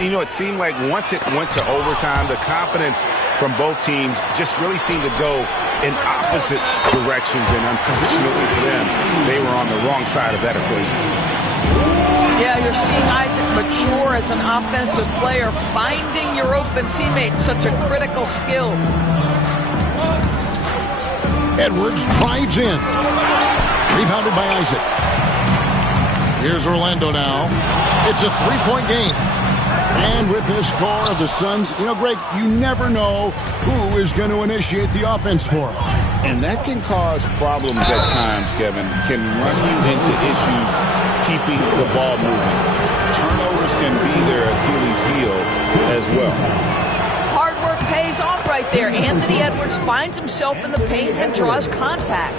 You know, it seemed like once it went to overtime, the confidence from both teams just really seemed to go in opposite directions, and unfortunately for them, they were on the wrong side of that equation. Yeah, you're seeing Isaac mature as an offensive player. Finding your open teammate, such a critical skill. Edwards drives in. Rebounded by Isaac. Here's Orlando now. It's a three-point game. And with this score of the Suns, you know, Greg, you never know who is going to initiate the offense for them. And that can cause problems at times, Kevin. Can run you into issues keeping the ball moving. Turnovers can be their Achilles heel as well. Hard work pays off right there. Anthony Edwards finds himself in the paint and draws contact.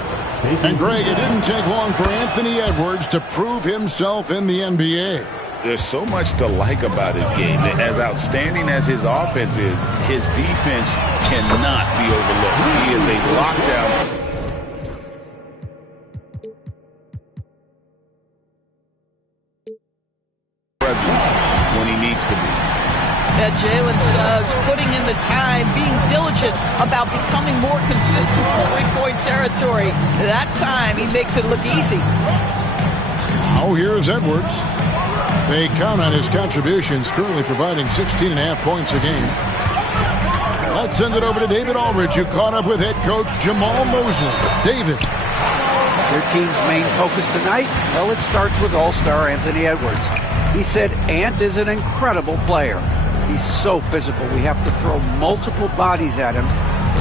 And Greg, it didn't take long for Anthony Edwards to prove himself in the NBA. There's so much to like about his game. As outstanding as his offense is, his defense cannot be overlooked. He is a lockdown presence when he needs to be. Yeah, Jalen Suggs putting in the time, being diligent about becoming more consistent in three-point territory. That time, he makes it look easy. Now here's Edwards. They count on his contributions, currently providing 16.5 points a game. Let's send it over to David Aldridge, who caught up with head coach Jamal Mosley. David. Their team's main focus tonight? Well, it starts with all-star Anthony Edwards. He said Ant is an incredible player. He's so physical. We have to throw multiple bodies at him.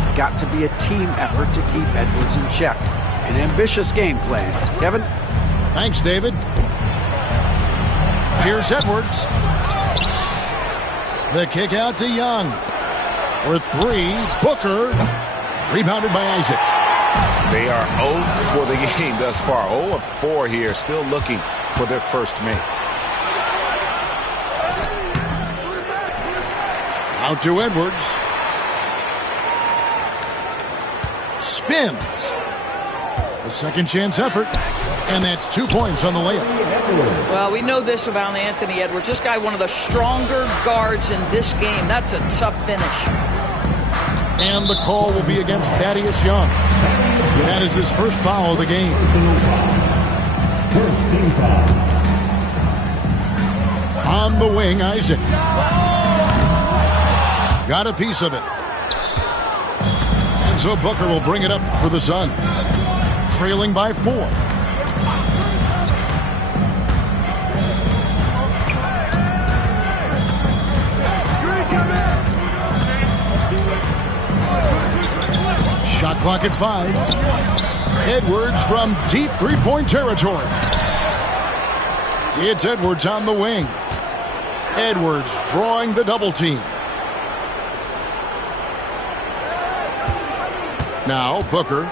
It's got to be a team effort to keep Edwards in check. An ambitious game plan. Kevin? Thanks, David. Here's Edwards. The kick out to Young. For three, Booker. Rebounded by Isaac. They are 0 for the game thus far. 0 of 4 here, still looking for their first make. Out to Edwards. Spins. A second chance effort. And that's 2 points on the layup. Well, we know this about Anthony Edwards. This guy, one of the stronger guards in this game. That's a tough finish. And the call will be against Thaddeus Young. That is his first foul of the game. On the wing, Isaac. Got a piece of it. And so Booker will bring it up for the Suns. Trailing by 4. Shot clock at 5. Edwards from deep three-point territory. It's Edwards on the wing. Edwards drawing the double team. Now Booker.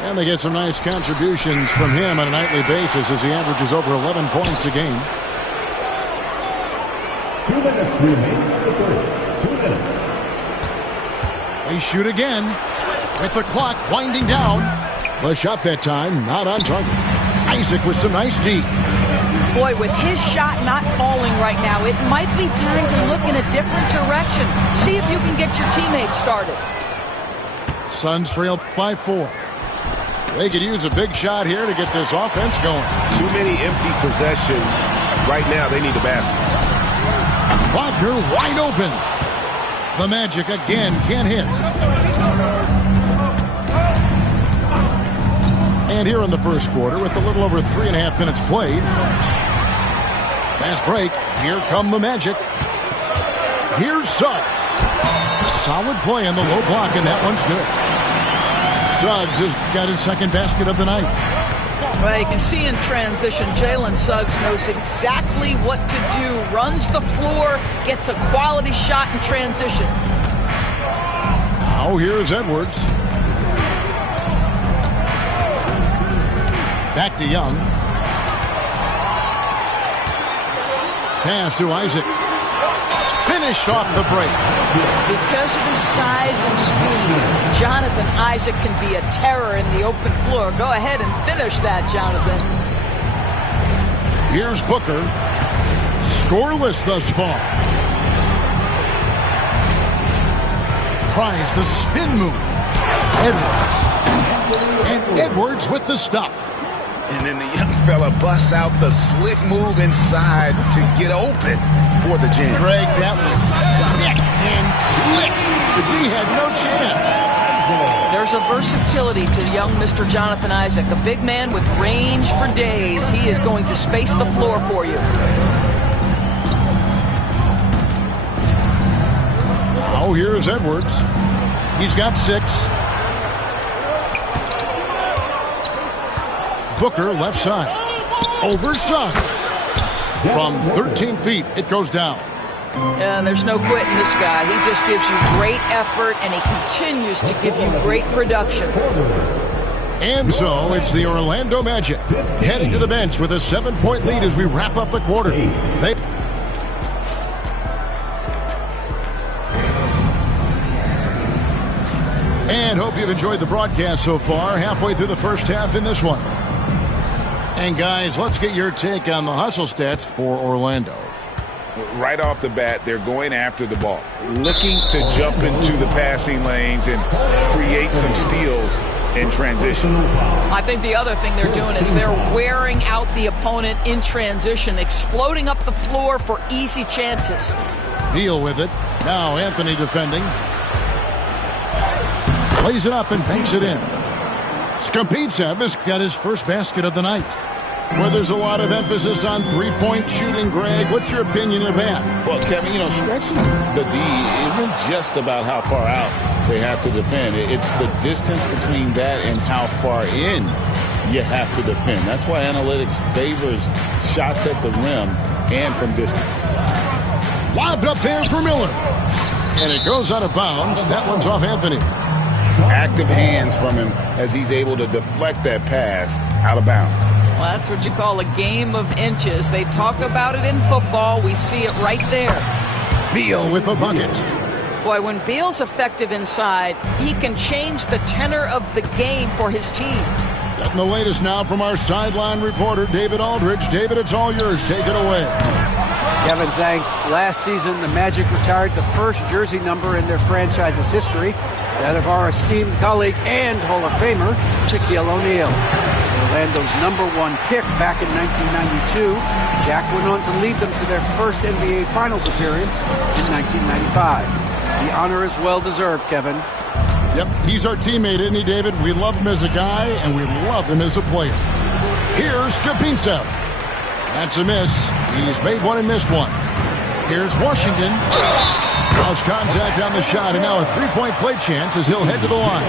And they get some nice contributions from him on a nightly basis as he averages over 11 points a game. 2 minutes remaining in the first. 2 minutes. They shoot again with the clock winding down. The shot that time not on target. Isaac with some nice D. Boy, with his shot not falling right now, it might be time to look in a different direction. See if you can get your teammates started. Suns trail by 4. They could use a big shot here to get this offense going. Too many empty possessions. Right now, they need a basket. Wagner wide open. The Magic again can't hit. And here in the first quarter, with a little over 3.5 minutes played. Fast break. Here come the Magic. Here's Suggs. Solid play in the low block, and that one's good. Suggs has got his second basket of the night. Well, you can see in transition, Jalen Suggs knows exactly what to do. Runs the floor, gets a quality shot in transition. Now here's Edwards. Back to Young. Pass to Isaac. Finished off the break. Because of his size and speed, Jonathan Isaac can be a terror in the open floor. Go ahead and finish that, Jonathan. Here's Booker. Scoreless thus far. Tries the spin move. Edwards. And Edwards with the stuff. And then the young fella busts out the slick move inside to get open for the jam. Greg, that was sick and slick. The D had no chance. There's a versatility to young Mr. Jonathan Isaac, a big man with range for days. He is going to space the floor for you. Now here's Edwards. He's got 6. Booker left side. Over Suggs. From 13 feet, it goes down. And there's no quitting this guy. He just gives you great effort, and he continues to give you great production. And so it's the Orlando Magic heading to the bench with a 7-point lead as we wrap up the quarter. And hope you've enjoyed the broadcast so far. Halfway through the first half in this one. And guys, let's get your take on the hustle stats for Orlando. Right off the bat, they're going after the ball, looking to jump into the passing lanes and create some steals in transition. I think the other thing they're doing is they're wearing out the opponent in transition, exploding up the floor for easy chances. Beal with it. Now Anthony defending. Plays it up and banks it in. Skapintsev has got his first basket of the night. Where there's a lot of emphasis on three-point shooting, Greg, what's your opinion of that? Well, Kevin, stretching the D isn't just about how far out they have to defend. It's the distance between that and how far in you have to defend. That's why analytics favors shots at the rim and from distance. Lobbed up there for Miller. And it goes out of bounds. That one's off Anthony. Active hands from him as he's able to deflect that pass out of bounds. Well, that's what you call a game of inches. They talk about it in football. We see it right there. Beal with the bucket. Boy, when Beal's effective inside, he can change the tenor of the game for his team. Getting the latest now from our sideline reporter, David Aldridge. David, it's all yours. Take it away. Kevin, thanks. Last season, the Magic retired the first jersey number in their franchise's history, that of our esteemed colleague and Hall of Famer, Shaquille O'Neal. Orlando's #1 pick back in 1992, Shaq went on to lead them to their first NBA Finals appearance in 1995. The honor is well-deserved, Kevin. Yep, he's our teammate, isn't he, David? We love him as a guy, and we love him as a player. Here's Skapintsev. That's a miss. He's made one and missed one. Here's Washington. Lost contact on the shot, and now a three-point play chance as he'll head to the line.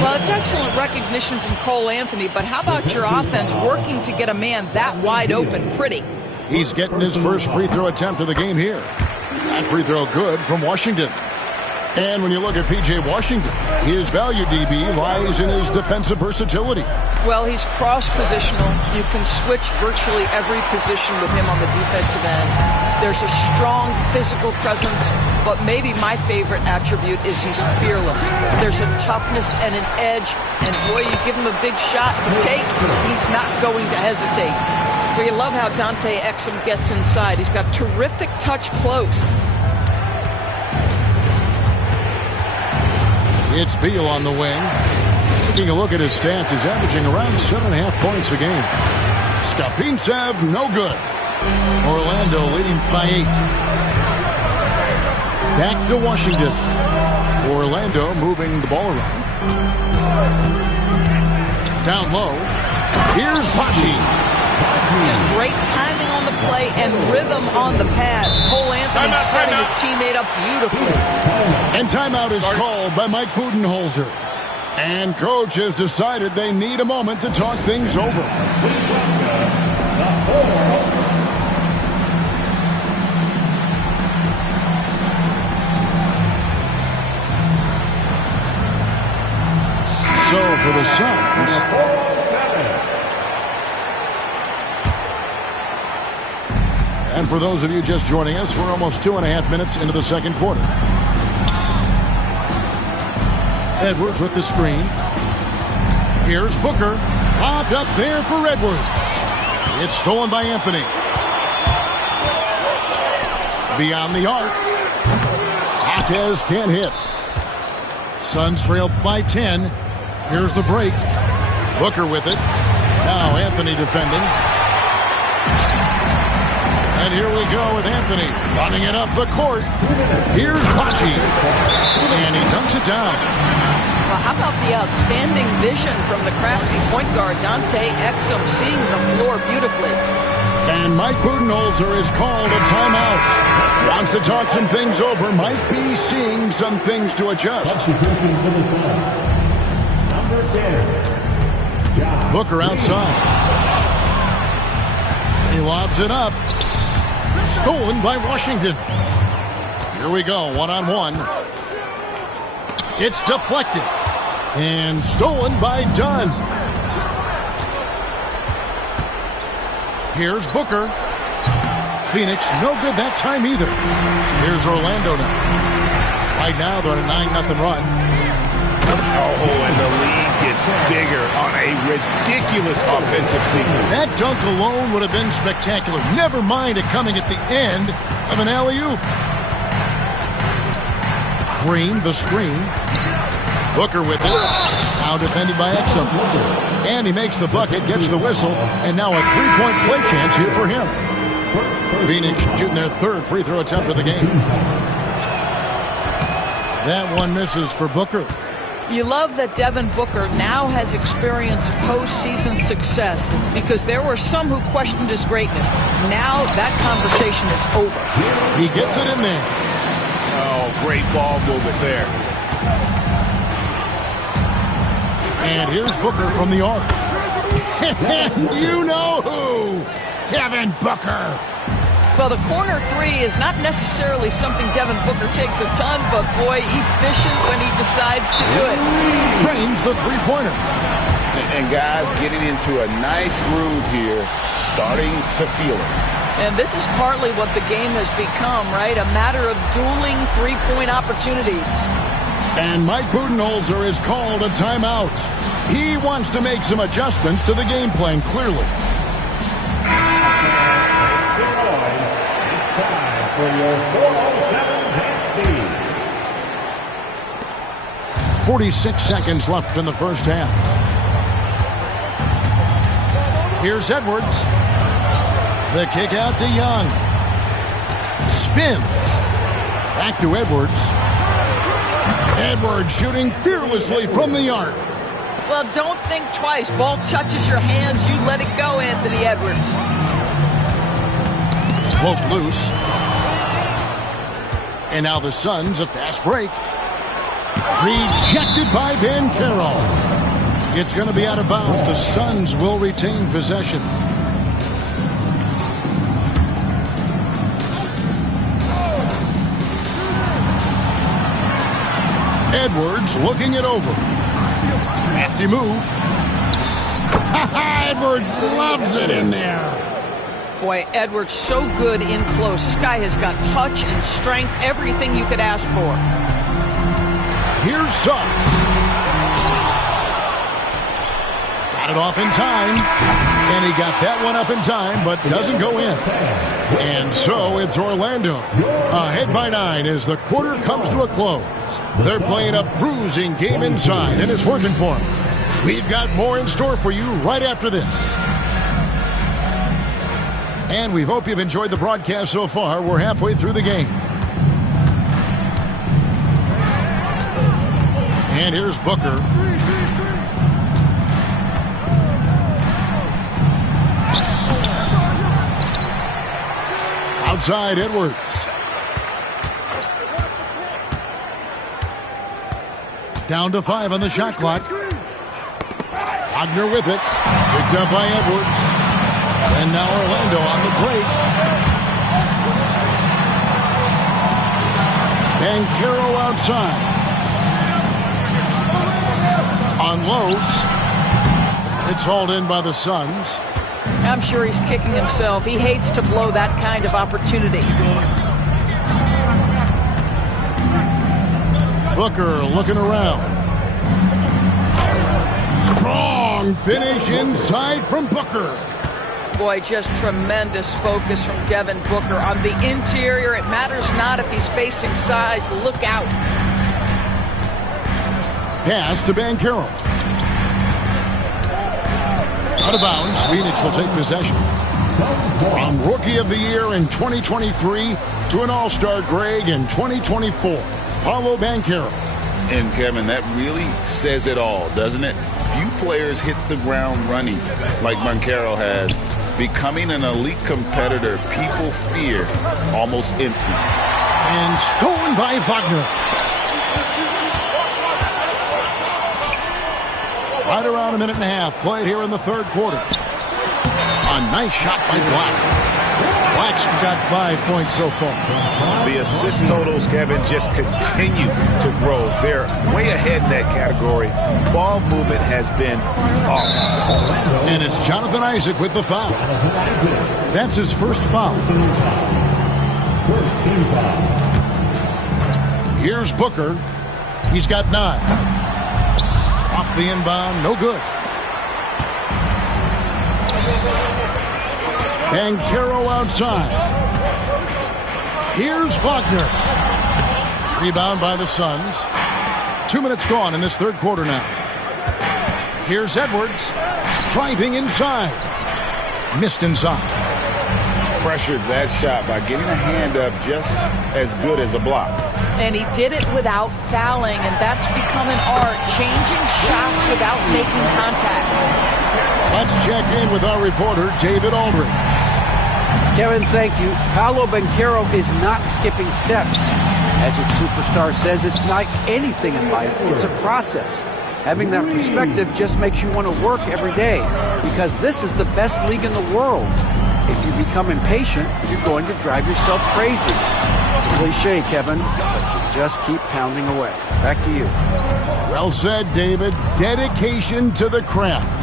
Well, it's excellent recognition from Cole Anthony, but how about your offense working to get a man that wide open pretty? He's getting his first free throw attempt of the game here. That free throw good from Washington. And when you look at P.J. Washington, his value, DB, lies in his defensive versatility. Well, he's cross-positional. You can switch virtually every position with him on the defensive end. There's a strong physical presence, but maybe my favorite attribute is he's fearless. There's a toughness and an edge, and boy, you give him a big shot to take, he's not going to hesitate. We love how Dante Exum gets inside. He's got terrific touch close. It's Beal on the wing. Taking a look at his stats, he's averaging around 7.5 points a game. Skapintsev, no good. Orlando leading by 8. Back to Washington. Orlando moving the ball around. Down low. Here's Pachi. Just great timing on the play and rhythm on the pass. Cole Anthony setting his teammate up beautifully. And timeout is called by Mike Budenholzer. And coach has decided they need a moment to talk things over. So for the Suns, and for those of you just joining us, we're almost 2.5 minutes into the second quarter. Edwards with the screen. Here's Booker. Lobbed up there for Edwards. It's stolen by Anthony. Beyond the arc. Jaquez can't hit. Suns trail by 10. Here's the break. Booker with it. Now Anthony defending. And here we go with Anthony running it up the court. Here's Pachi. And he dunks it down. Well, how about the outstanding vision from the crafty point guard, Dante Exum, seeing the floor beautifully. And Mike Budenholzer is called a timeout. Wants to talk some things over. Might be seeing some things to adjust. Substitution for the Suns. Number 10, Ja. Booker outside. He lobs it up. Stolen by Washington. Here we go, one-on-one. It's deflected. And stolen by Dunn. Here's Booker. Phoenix, no good that time either. Here's Orlando now. Right now, they're on a 9-0 run. Oh, and the lead gets bigger on a ridiculous offensive sequence. That dunk alone would have been spectacular. Never mind it coming at the end of an alley-oop. Green, the screen. Booker with it. Now defended by Exum. And he makes the bucket, gets the whistle, and now a three-point play chance here for him. Phoenix shooting their third free throw attempt of the game. That one misses for Booker. You love that Devin Booker now has experienced postseason success because there were some who questioned his greatness. Now that conversation is over. He gets it in there. Oh, great ball movement there. And here's Booker from the arc. And you know who? Devin Booker. Well, the corner three is not necessarily something Devin Booker takes a ton, but boy, efficient when he decides to do it. Trains the three-pointer. And guys getting into a nice groove here, starting to feel it. And this is partly what the game has become, right? A matter of dueling three-point opportunities. And Mike Budenholzer is called a timeout. He wants to make some adjustments to the game plan, clearly. For your 407 half 46 seconds left in the first half. Here's Edwards. The kick out to Young. Spins. Back to Edwards. Edwards shooting fearlessly from the arc. Well, don't think twice. Ball touches your hands, you let it go, Anthony Edwards. Poked loose. And now the Suns, a fast break. Rejected by Banchero. It's going to be out of bounds. The Suns will retain possession. Edwards looking it over. Crafty move. Edwards loves it in there. Boy, Edwards so good in close. This guy has got touch and strength, everything you could ask for. Here's Suggs. Got it off in time. And he got that one up in time, but doesn't go in. And so it's Orlando. Ahead by 9 as the quarter comes to a close. They're playing a bruising game inside, and it's working for them. We've got more in store for you right after this. And we hope you've enjoyed the broadcast so far. We're halfway through the game. And here's Booker. Outside Edwards. Down to 5 on the shot clock. Wagner with it. Picked up by Edwards. And now Orlando on the break. Banchero outside. Unloads. It's hauled in by the Suns. I'm sure he's kicking himself. He hates to blow that kind of opportunity. Booker looking around. Strong finish inside from Booker. Boy, just tremendous focus from Devin Booker. On the interior, it matters not if he's facing size. Look out. Pass to Banchero. Out of bounds. Phoenix will take possession. From Rookie of the Year in 2023 to an All-Star Greg in 2024, Paolo Banchero. And, Kevin, that really says it all, doesn't it? Few players hit the ground running like Banchero has. Becoming an elite competitor, people fear almost instant. And stolen by Wagner. Right around a minute and a half played here in the third quarter. A nice shot by Black. Black's got 5 points so far. The assist totals, Kevin, just continue to grow. They're way ahead in that category. Ball movement has been flawless. And it's Jonathan Isaac with the foul. That's his first foul. Here's Booker. He's got 9. Off the inbound, no good. Banchero outside. Here's Wagner. Rebound by the Suns. 2 minutes gone in this third quarter now. Here's Edwards. Driving inside. Missed inside. Pressured that shot by getting a hand up just as good as a block. And he did it without fouling, and that's become an art, changing shots without making contact. Let's check in with our reporter, David Aldridge. Kevin, thank you. Paolo Banchero is not skipping steps. Magic Superstar says it's like anything in life. It's a process. Having that perspective just makes you want to work every day because this is the best league in the world. If you become impatient, you're going to drive yourself crazy. It's a cliche, Kevin, but you just keep pounding away. Back to you. Well said, David. Dedication to the craft.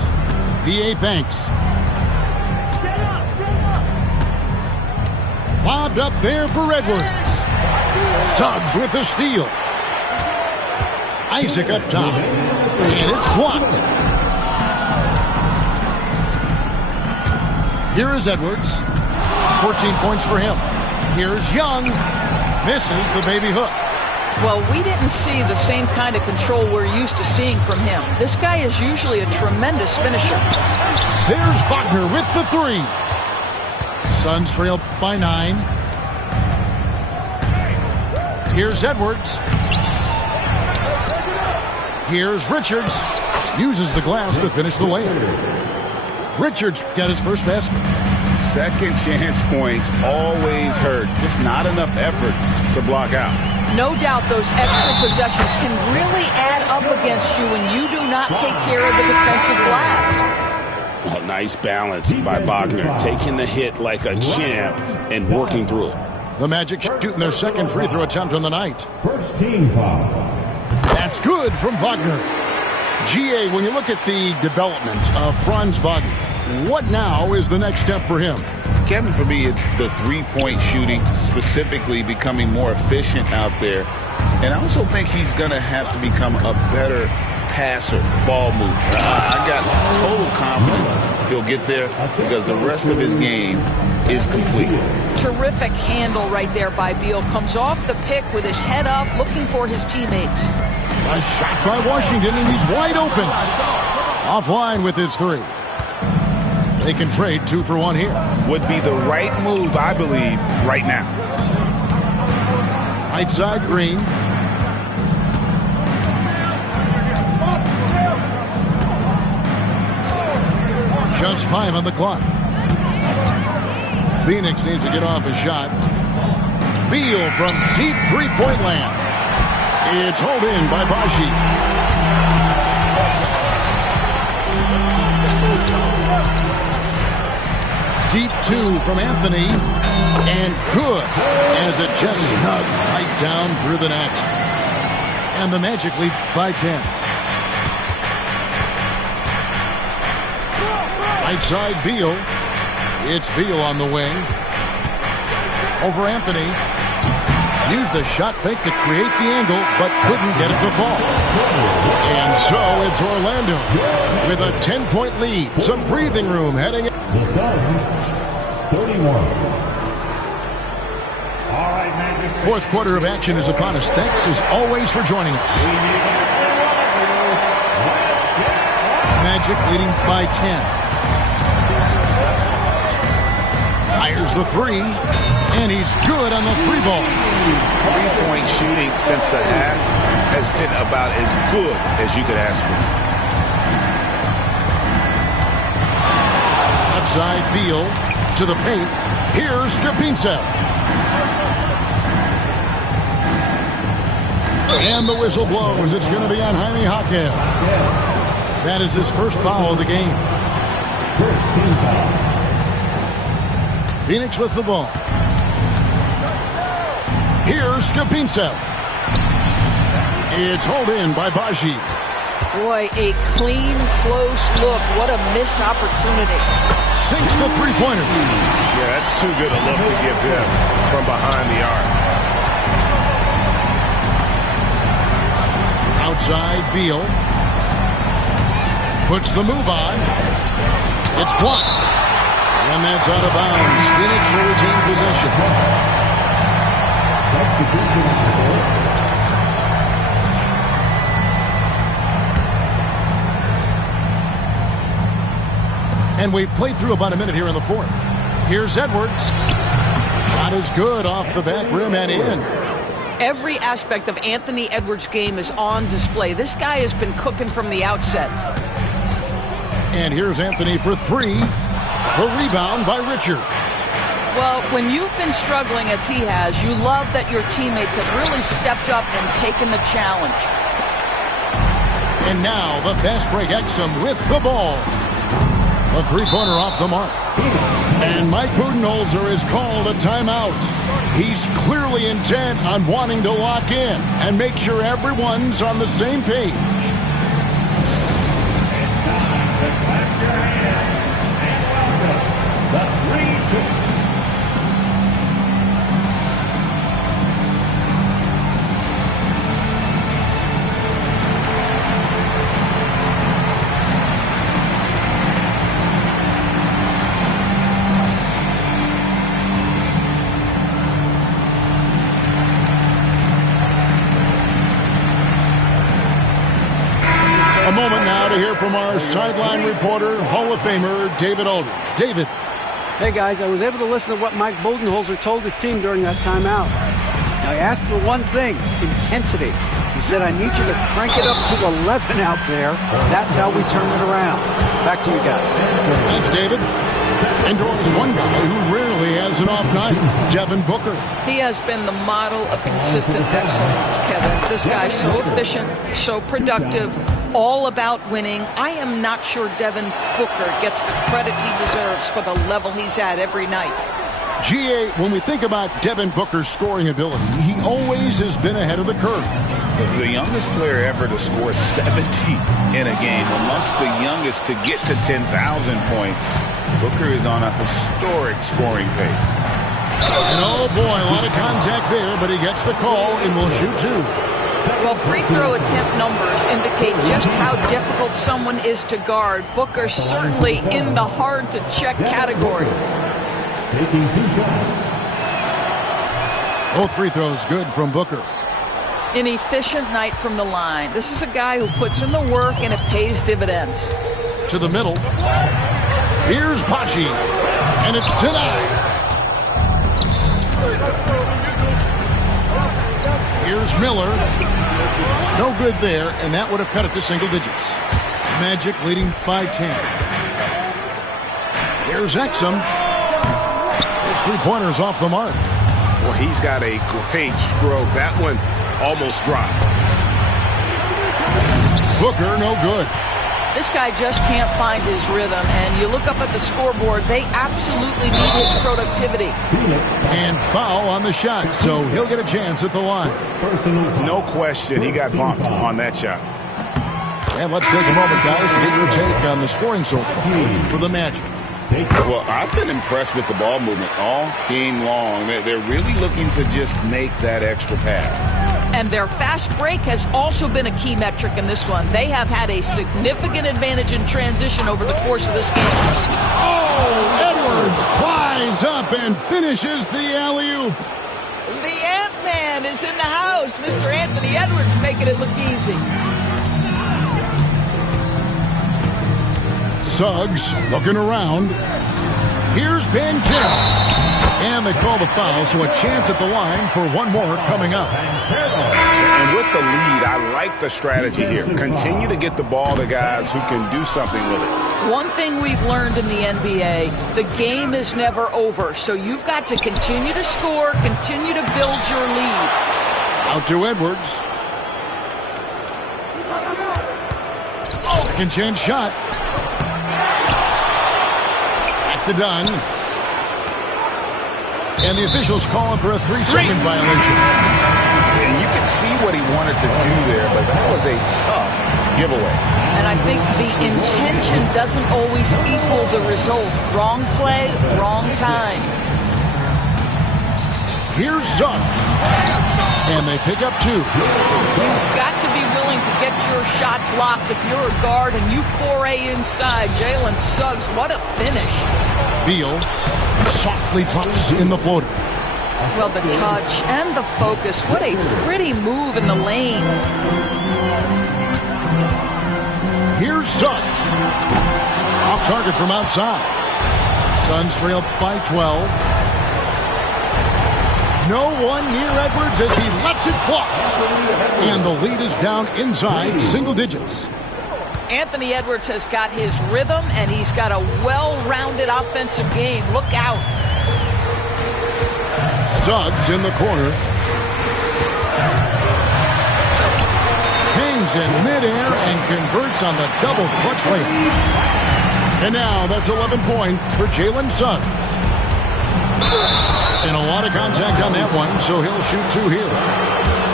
VA thanks. Lobbed up there for Edwards. Suggs with the steal. Isaac up top. And it's blocked. Here is Edwards. 14 points for him. Here's Young. Misses the baby hook. Well, we didn't see the same kind of control we're used to seeing from him. This guy is usually a tremendous finisher. There's Wagner with the 3. Suns trail by 9. Here's Edwards. Here's Richards. Uses the glass to finish the layup. Richards got his first basket. Second chance points always hurt. Just not enough effort to block out. No doubt those extra possessions can really add up against you when you do not take care of the defensive glass. A nice balance by Wagner, taking the hit like a champ and working through it. The Magic shooting their second free throw attempt on the night. First team foul. That's good from Wagner. GA, when you look at the development of Franz Wagner, what now is the next step for him? Kevin, for me, it's the three-point shooting, specifically becoming more efficient out there. And I also think he's going to have to become a better passer, ball mover. I got total confidence he'll get there because the rest of his game is complete. Terrific handle right there by Beal. Comes off the pick with his head up, looking for his teammates. A shot by Washington, and he's wide open. Offline with his 3. They can trade 2 for 1 here. Would be the right move, I believe, right now. Right side, Green. Just 5 on the clock. Phoenix needs to get off his shot. Beal from deep three-point land. It's hauled in by Bashi. Deep 2 from Anthony. And good as it just snugs right down through the net. And the Magic lead by 10. Right side, Beal. It's Beal on the wing. Over Anthony. Used the shot fake to create the angle, but couldn't get it to fall. And so it's Orlando with a 10-point lead. Some breathing room heading in. The Suns, 31. All right, Magic. Fourth quarter of action is upon us. Thanks as always for joining us. Magic leading by 10. Fires the three, and he's good on the three ball. Three-point shooting since the half has been about as good as you could ask for. Left side, Beal to the paint. Here's Kapinsa. And the whistle blows. It's going to be on Jaime Jaquez. That is his first foul of the game. Phoenix with the ball. Here's Kapinsa. It's hauled in by Baji. Boy, a clean, close look. What a missed opportunity. Sinks the three-pointer. Yeah, that's too good a look to give him from behind the arc. Outside, Beal. Puts the move on. It's blocked. And that's out of bounds. Phoenix will retain possession. And we've played through about a minute here in the fourth. Here's Edwards. Shot is good off the back rim and in. Every aspect of Anthony Edwards' game is on display. This guy has been cooking from the outset. And here's Anthony for three. The rebound by Richards. Well, when you've been struggling as he has, you love that your teammates have really stepped up and taken the challenge. And now the fast break. Exum with the ball. A three-pointer off the mark. And Mike Budenholzer is called a timeout. He's clearly intent on wanting to lock in and make sure everyone's on the same page. A moment now to hear from our sideline reporter, Hall of Famer David Aldridge. David. Hey, guys, I was able to listen to what Mike Budenholzer told his team during that timeout. Now, he asked for one thing, intensity. He said, I need you to crank it up to 11 out there. That's how we turn it around. Back to you guys. Thanks, David. And there's one guy who rarely has an off night, Devin Booker. He has been the model of consistent excellence, Kevin. This guy's so efficient, so productive, all about winning. I am not sure Devin Booker gets the credit he deserves for the level he's at every night. GA, when we think about Devin Booker's scoring ability, he always has been ahead of the curve. The youngest player ever to score 70 in a game, amongst the youngest to get to 10,000 points. Booker is on a historic scoring pace. And oh boy, a lot of contact there, but he gets the call and will shoot two. Well, free throw attempt numbers indicate just how difficult someone is to guard. Booker certainly in the hard-to-check category. Taking 2 shots. Both free throws good from Booker. An efficient night from the line. This is a guy who puts in the work and it pays dividends. To the middle. Here's Pachi. And it's denied. Here's Miller. No good there, and that would have cut it to single digits. Magic leading by 10. Here's Exum. His three-pointers off the mark. Well, he's got a great stroke. That one almost dropped. Booker, no good. This guy just can't find his rhythm, and you look up at the scoreboard, they absolutely need his productivity. And foul on the shot, so he'll get a chance at the line. No question, he got bumped on that shot. And let's take a moment, guys, to get your take on the scoring so far for the Magic. Well, I've been impressed with the ball movement all game long. They're really looking to just make that extra pass. And their fast break has also been a key metric in this one. They have had a significant advantage in transition over the course of this game. Oh, Edwards flies up and finishes the alley-oop. The Ant-Man is in the house. Mr. Anthony Edwards making it look easy. Suggs looking around. Here's Banchero. And they call the foul, so a chance at the line for one more coming up. And with the lead, I like the strategy here. Continue to get the ball to guys who can do something with it. One thing we've learned in the NBA, the game is never over. So you've got to continue to score, continue to build your lead. Out to Edwards. Second chance shot. Back to Dunn. And the officials calling for a 3-second violation. And you can see what he wanted to do there, but that was a tough giveaway. And I think the intention doesn't always equal the result. Wrong play, wrong time. Here's Suggs. And they pick up 2. You've got to be willing to get your shot blocked if you're a guard and you foray inside. Jalen Suggs, what a finish. Beal softly drops in the floater. Well, the touch and the focus. What a pretty move in the lane. Here's Suggs. Off target from outside. Suns trail by 12. No one near Edwards as he lets it fly. And the lead is down inside single digits. Anthony Edwards has got his rhythm, and he's got a well-rounded offensive game. Look out. Suggs in the corner. Hangs in midair and converts on the double clutch layup. And now that's 11 points for Jalen Suggs. And a lot of contact on that one, so he'll shoot 2 here.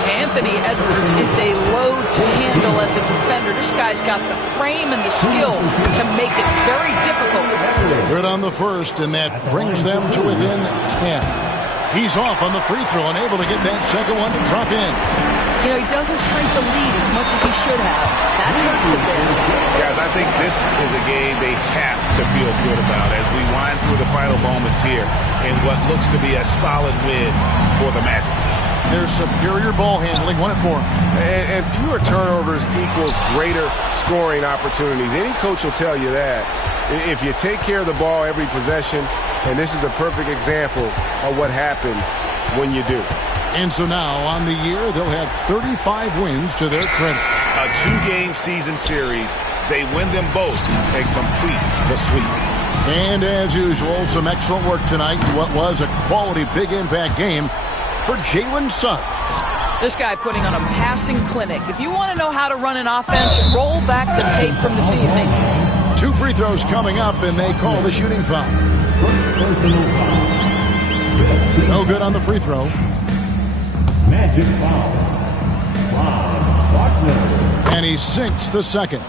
Anthony Edwards is a load to handle as a defender. This guy's got the frame and the skill to make it very difficult. Good on the first, and that brings them to within 10. He's off on the free throw and able to get that second one to drop in. You know, he doesn't shrink the lead as much as he should have. That hurts a bit. Guys, I think this is a game they have to feel good about as we wind through the final moments here in what looks to be a solid win for the Magic. Their superior ball handling won it for them. And fewer turnovers equals greater scoring opportunities. Any coach will tell you that. If you take care of the ball every possession, and this is a perfect example of what happens when you do. And so now, on the year, they'll have 35 wins to their credit. A 2-game season series. They win them both and complete the sweep. And as usual, some excellent work tonight in what was a quality big impact game for Jalen Suggs. This guy putting on a passing clinic. If you want to know how to run an offense, roll back the tape from this evening. 2 free throws coming up, and they call the shooting foul. No good on the free throw. Magic foul. Ron Buckner. And he sinks the second.